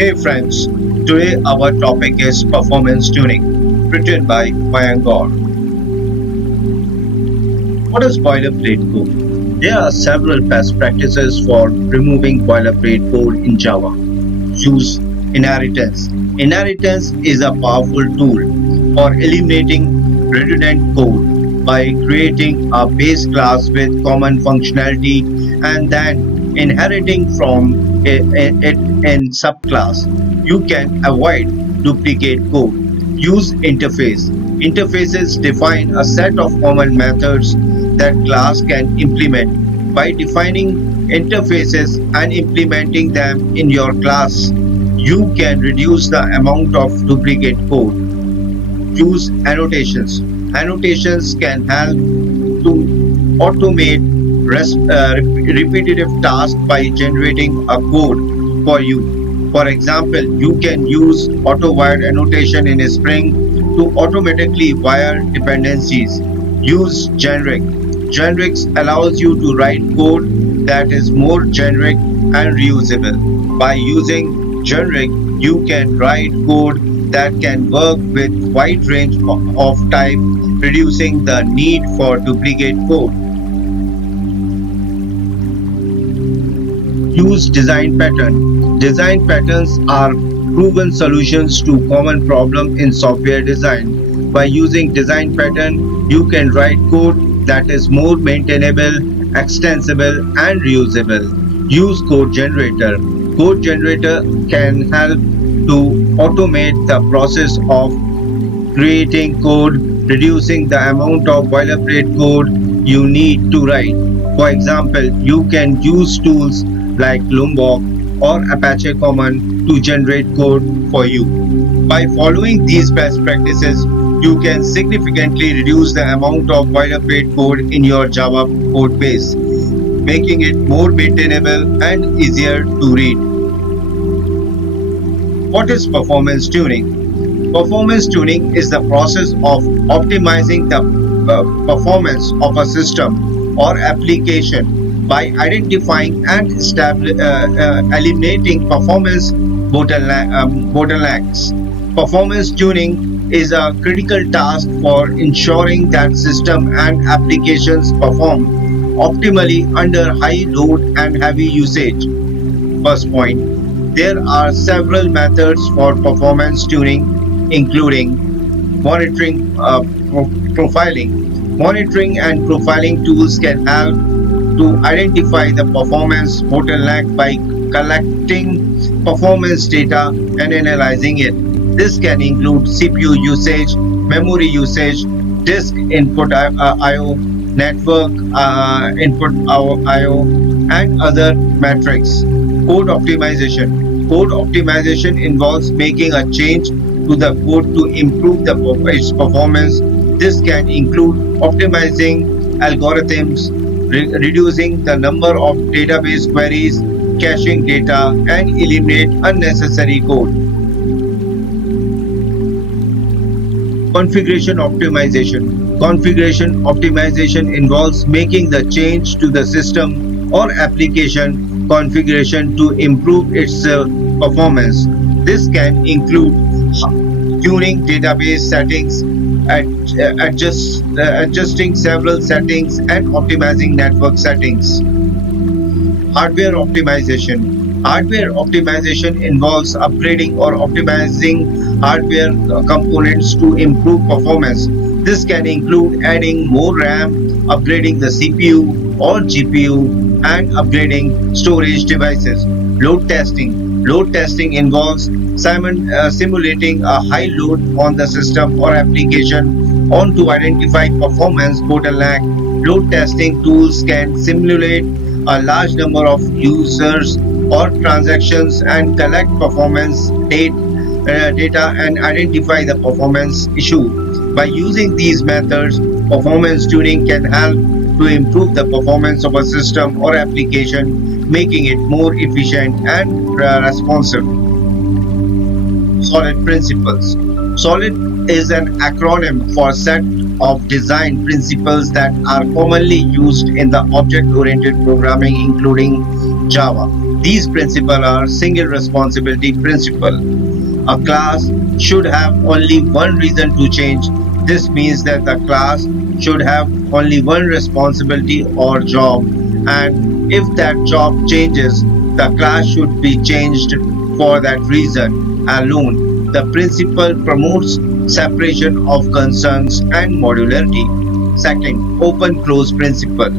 Hey friends, today our topic is performance tuning, written by Mayank Gaur. What is boilerplate code? There are several best practices for removing boilerplate code in Java. Use inheritance. Inheritance is a powerful tool for eliminating redundant code by creating a base class with common functionality and then inheriting from it in subclass. You can avoid duplicate code. Use interface. Interfaces define a set of common methods that class can implement. By defining interfaces and implementing them in your class, you can reduce the amount of duplicate code. Use annotations. Annotations can help to automate repetitive tasks by generating a code for you. For example, you can use auto-wired annotation in Spring to automatically wire dependencies. Use generic. Generics allows you to write code that is more generic and reusable. By using generic, you can write code that can work with wide range of type, reducing the need for duplicate code. Use design pattern. Design patterns are proven solutions to common problems in software design. By using design pattern, you can write code that is more maintainable, extensible, and reusable. Use code generator. Code generator can help to automate the process of creating code, reducing the amount of boilerplate code you need to write. For example, you can use tools like Lombok or Apache Common to generate code for you. By following these best practices, you can significantly reduce the amount of boilerplate code in your Java code base, making it more maintainable and easier to read. What is performance tuning? Performance tuning is the process of optimizing the performance of a system or application by identifying and eliminating performance bottlenecks. Performance tuning is a critical task for ensuring that system and applications perform optimally under high load and heavy usage. First point, there are several methods for performance tuning, including monitoring, profiling. Monitoring and profiling tools can help to identify the performance bottleneck by collecting performance data and analyzing it. This can include CPU usage, memory usage, disk input I/O, network input I/O, and other metrics. Code optimization. Code optimization involves making a change to the code to improve its performance. This can include optimizing algorithms, reducing the number of database queries, caching data, and eliminate unnecessary code. Configuration optimization. Configuration optimization involves making the change to the system or application configuration to improve its performance. This can include tuning database settings, adjusting several settings, and optimizing network settings. Hardware optimization. Hardware optimization involves upgrading or optimizing hardware components to improve performance. This can include adding more RAM, upgrading the CPU or GPU, and upgrading storage devices. Load testing. Load testing involves simulating a high load on the system or application on to identify performance bottleneck. Load testing tools can simulate a large number of users or transactions and collect performance data and identify the performance issue. By using these methods, performance tuning can help to improve the performance of a system or application, making it more efficient and responsive. Solid principles. Solid is an acronym for set of design principles that are commonly used in the object-oriented programming, including Java. These principles are single responsibility principle. A class should have only one reason to change. This means that the class should have only one responsibility or job, and if that job changes, the class should be changed for that reason alone. The principle promotes separation of concerns and modularity. Second, open close principle.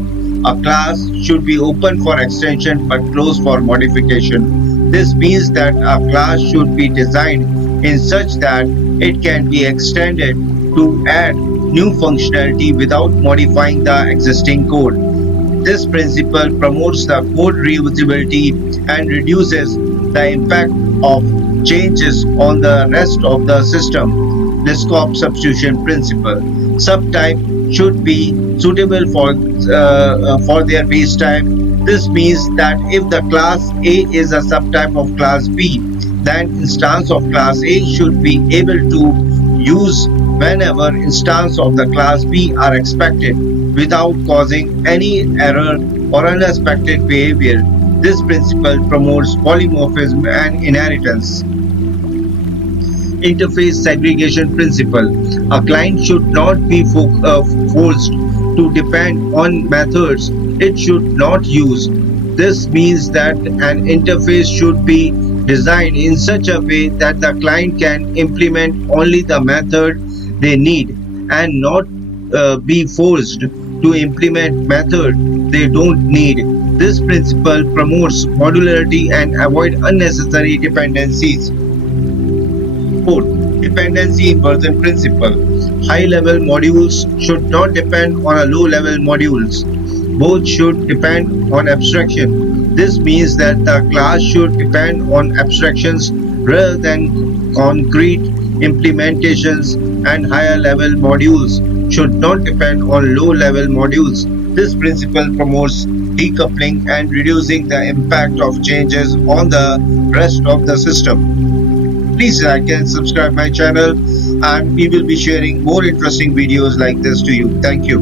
A class should be open for extension but closed for modification. This means that a class should be designed in such that it can be extended to add new functionality without modifying the existing code. This principle promotes the code reusability and reduces the impact of changes on the rest of the system. The scope substitution principle. Subtype should be suitable for their base type. This means that if the class A is a subtype of class B, then instance of class A should be able to use whenever instance of the class B are expected without causing any error or unexpected behavior. This principle promotes polymorphism and inheritance. Interface segregation principle. A client should not be forced to depend on methods it should not use. This means that an interface should be designed in such a way that the client can implement only the method they need and not be forced to implement method they don't need. This principle promotes modularity and avoid unnecessary dependencies. Fourth, dependency inversion principle. High-level modules should not depend on a low-level modules. Both should depend on abstraction. This means that the class should depend on abstractions rather than concrete implementations, and higher-level modules should not depend on low-level modules. This principle promotes decoupling and reducing the impact of changes on the rest of the system. Please like and subscribe my channel, and we will be sharing more interesting videos like this to you. Thank you.